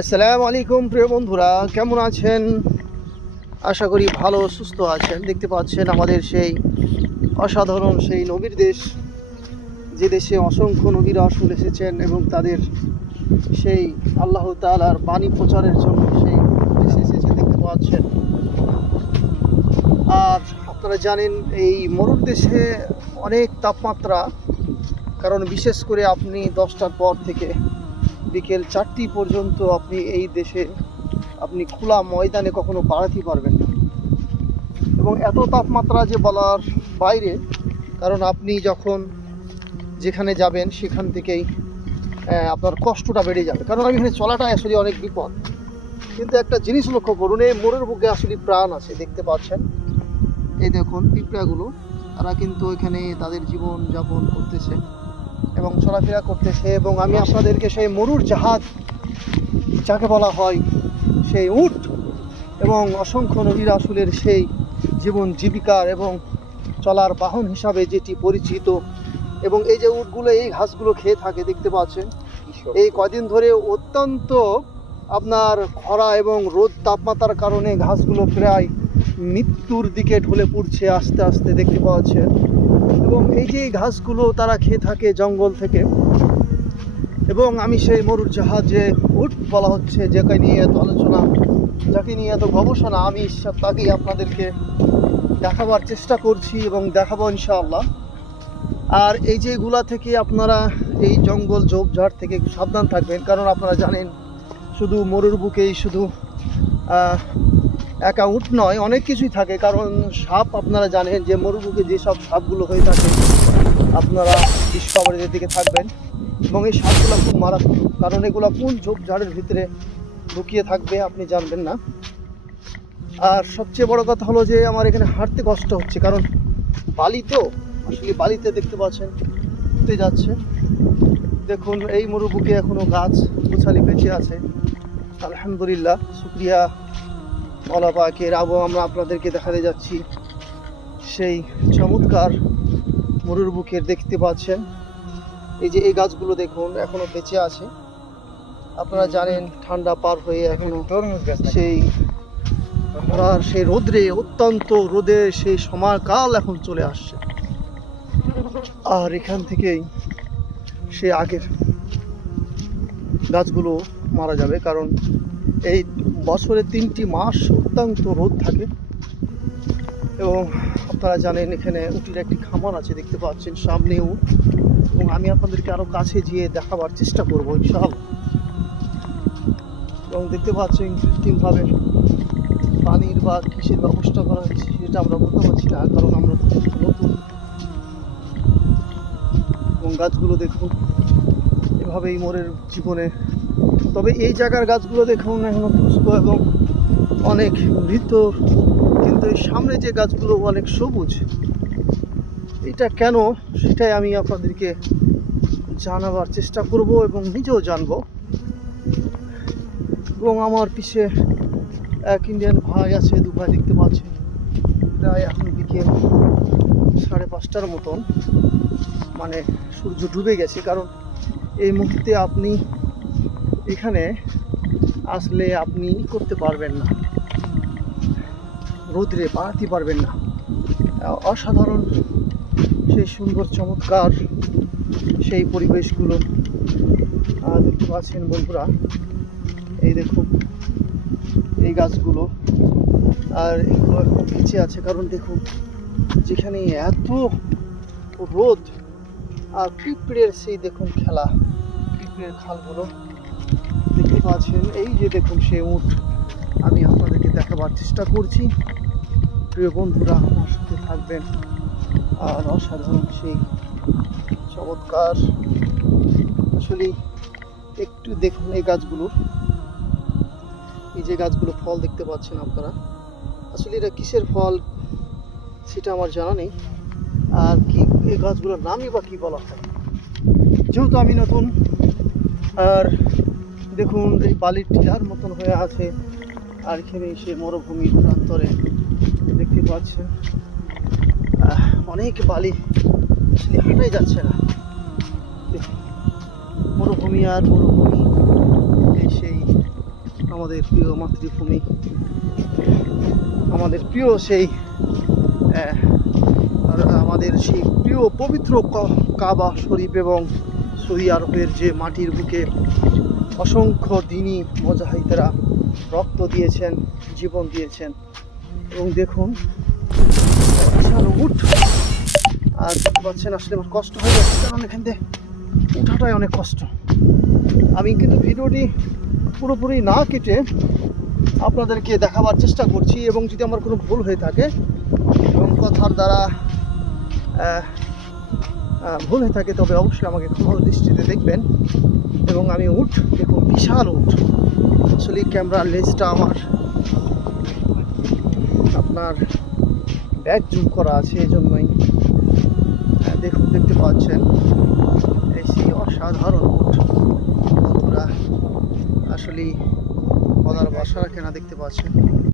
আসসালামু আলাইকুম প্রিয় বন্ধুরা, কেমন আছেন? আশা করি ভালো সুস্থ আছেন। দেখতে পাচ্ছেন আমাদের সেই অসাধারণ সেই নবীর দেশ, যে দেশে অসংখ্য নবীরা আসল এসেছেন এবং তাদের সেই আল্লাহ তাআলার বাণী প্রচারের জন্য সেই দেশে এসেছে। দেখতে পাচ্ছেন। আর আপনারা জানেন এই মরুর দেশে অনেক তাপমাত্রা, কারণ বিশেষ করে আপনি 10টার পর থেকে বিকেল 4টি পর্যন্ত আপনি এই দেশে আপনি খোলা ময়দানে কখনো বাড়াতে পারবেন না। এবং এত তাপমাত্রা যে বলার বাইরে, কারণ আপনি যখন যেখানে যাবেন সেখান থেকেই আপনার কষ্টটা বেড়ে যাবে, কারণ আমি এখানে চলাটা আসলে অনেক বিপদ। কিন্তু একটা জিনিস লক্ষ্য করুন, এই মোড়ের বুকে আসলে প্রাণ আছে। দেখতে পাচ্ছেন, এই দেখুন পিঁপড়াগুলো, তারা কিন্তু এখানে তাদের জীবন যাপন করতেছে এবং চলাফেরা করতেছে। এবং আমি আপনাদেরকে সেই মরুর জাহাজ যাকে বলা হয়, সেই উট এবং অসংখ্য নবীর রাসূলের সেই জীবন জীবিকার এবং চলার বাহন হিসাবে যেটি পরিচিত, এবং এই যে উটগুলো এই ঘাসগুলো খেয়ে থাকে, দেখতে পাচ্ছেন এই কদিন ধরে অত্যন্ত আপনার খরা এবং রোদ তাপমাত্রার কারণে ঘাসগুলো প্রায় মৃত্যুর দিকে ঢলে পড়ছে আস্তে আস্তে, দেখতে পাচ্ছেন। এবং এই যে ঘাসগুলো তারা খেয়ে থাকে জঙ্গল থেকে। এবং আমি সেই মরুর জাহাজে উট বলা হচ্ছে, যাকে নিয়ে এত আলোচনা, যাকে নিয়ে এত গবেষণা, আমি তাকেই আপনাদেরকে দেখাবার চেষ্টা করছি এবং দেখাবো ইনশাআল্লাহ। আর এই যে এগুলা থেকে আপনারা এই জঙ্গল ঝোপঝাড় থেকে সাবধান থাকবেন, কারণ আপনারা জানেন শুধু মরুর বুকেই শুধু একা উট নয়, অনেক কিছুই থাকে। কারণ সাপ, আপনারা জানেন যে মরুর বুকে যেসব সাপগুলো হয়ে থাকে, আপনারা ডিসকভারির দিকে থাকবেন। এবং এই সাপগুলো খুব মারাত্মক, কারণ এগুলো কোন ঝোপঝাড়ের ভিতরে লুকিয়ে থাকবে আপনি জানবেন না। আর সবচেয়ে বড় কথা হলো যে আমার এখানে হাঁটতে কষ্ট হচ্ছে, কারণ বালি তো, আসলে বালিতে দেখতে পাচ্ছেন উঠতে যাচ্ছে। দেখুন এই মরুভূমিতে এখনো গাছ গোছালি বেঁচে আছে, আলহামদুলিল্লাহ, শুকরিয়া আল্লাহ পাকের। আমরা আপনাদেরকে দেখাতে যাচ্ছি সেই চমৎকার মরুর বুকের। দেখতে পাচ্ছেন এই যে এই গাছগুলো দেখুন এখনো বেঁচে আছে। আপনারা জানেন ঠান্ডা পার হয়ে এখনো সেই খরার সেই রোদ্রে, অত্যন্ত রোদে সেই সময়কাল এখন চলে আসছে। আর এখান থেকেই সে আগের গাছগুলো মারা যাবে, কারণ এই বছরে 3টি মাস অত্যন্ত রোদ থাকে। এবং আপনারা জানেন এখানে উটির একটি খামার আছে, দেখতে পাচ্ছেন সামনেও। এবং আমি আপনাদেরকে আরও কাছে গিয়ে দেখাবার চেষ্টা করবো ইনশাআল্লাহ। এবং দেখতে পাচ্ছেন কৃত্রিমভাবে পানির বা কৃষির ব্যবস্থা করা হয়েছে, সেটা আমরা বলতে পারছি না, কারণ আমরা নতুন। এবং গাছগুলো দেখুন এভাবেই মোড়ের জীবনে। তবে এই জায়গার গাছগুলো দেখুন এখনো পুষ্প এবং অনেক মৃত, কিন্তু এই সামনে যে গাছগুলো অনেক সবুজ। এটা কেন সেটাই আমি আপনাদেরকে জানাবার চেষ্টা করব এবং নিজেও জানবো। এবং আমার পিছে এক ইন্ডিয়ান ভাই আছে, দু ভাই, দেখতে পাচ্ছেন। প্রায় এখন বিকেল 5:30টার মতন, মানে সূর্য ডুবে গেছে। কারণ এই মুহূর্তে আপনি এখানে আসলে আপনি করতে পারবেন না, রোদ্রে বাড়াতে পারবেন না। অসাধারণ সেই সুন্দর চমৎকার সেই পরিবেশগুলো দেখতে পাচ্ছেন বন্ধুরা। এই দেখুন এই গাছগুলো, আর এগুলো এখন বেঁচে আছে, কারণ দেখুন যেখানে এত রোদ, আর পিঁপড়ের সেই দেখুন খেলা, পিঁপড়ের খালগুলো দেখতে পাচ্ছেন। এই যে দেখুন সে উট, আমি আপনাদেরকে দেখাবার চেষ্টা করছি। প্রিয় বন্ধুরা আমার সাথে থাকবেন। আর অসাধারণ সেই চমৎকার, আসলে একটু দেখুন এই গাছগুলোর, এই যে গাছগুলো ফল দেখতে পাচ্ছেন আপনারা, আসলে এটা কিসের ফল সেটা আমার জানা নেই। আর কি এই গাছগুলোর নামই বা কী বলা হয়, যেহেতু আমি নতুন। আর দেখুন এই বালির টিলার মতন হয়ে আছে, আর এখানে সে মরুভূমির প্রান্তরে দেখতে পাচ্ছেন অনেক বালি, আসলে হাঁটাই যাচ্ছে না। মরুভূমি আর মরুভূমি, এই সেই আমাদের প্রিয় মাতৃভূমি, আমাদের প্রিয় সেই আর আমাদের সেই প্রিয় পবিত্র কাবা শরীফ এবং সৌদি আরবের যে মাটির বুকে অসংখ্য দিনী মুজাহিদেরা রক্ত দিয়েছেন, জীবন দিয়েছেন। এবং দেখুন বিশাল উট, আর দেখতে পাচ্ছেন আসলে আমার কষ্ট হয়ে যাচ্ছে, কারণ এখান থেকে উঠাটাই অনেক কষ্ট। আমি কিন্তু ভিডিওটি পুরোপুরি না কেটে আপনাদেরকে দেখাবার চেষ্টা করছি, এবং যদি আমার কোনো ভুল হয়ে থাকে এবং কথার দ্বারা ভুল হয়ে থাকে তবে অবশ্যই আমাকে ক্ষমার দৃষ্টিতে দেখবেন। এবং আমি উট, দেখুন বিশাল উট, আসলে ক্যামেরার লেন্সটা আমার আপনার ব্যাক জুম করা আছে, এই জন্যই দেখুন দেখতে পাচ্ছেন এই সেই অসাধারণ উট। বন্ধুরা আসলেই বলার ভাষা কেনা দেখতে পাচ্ছেন।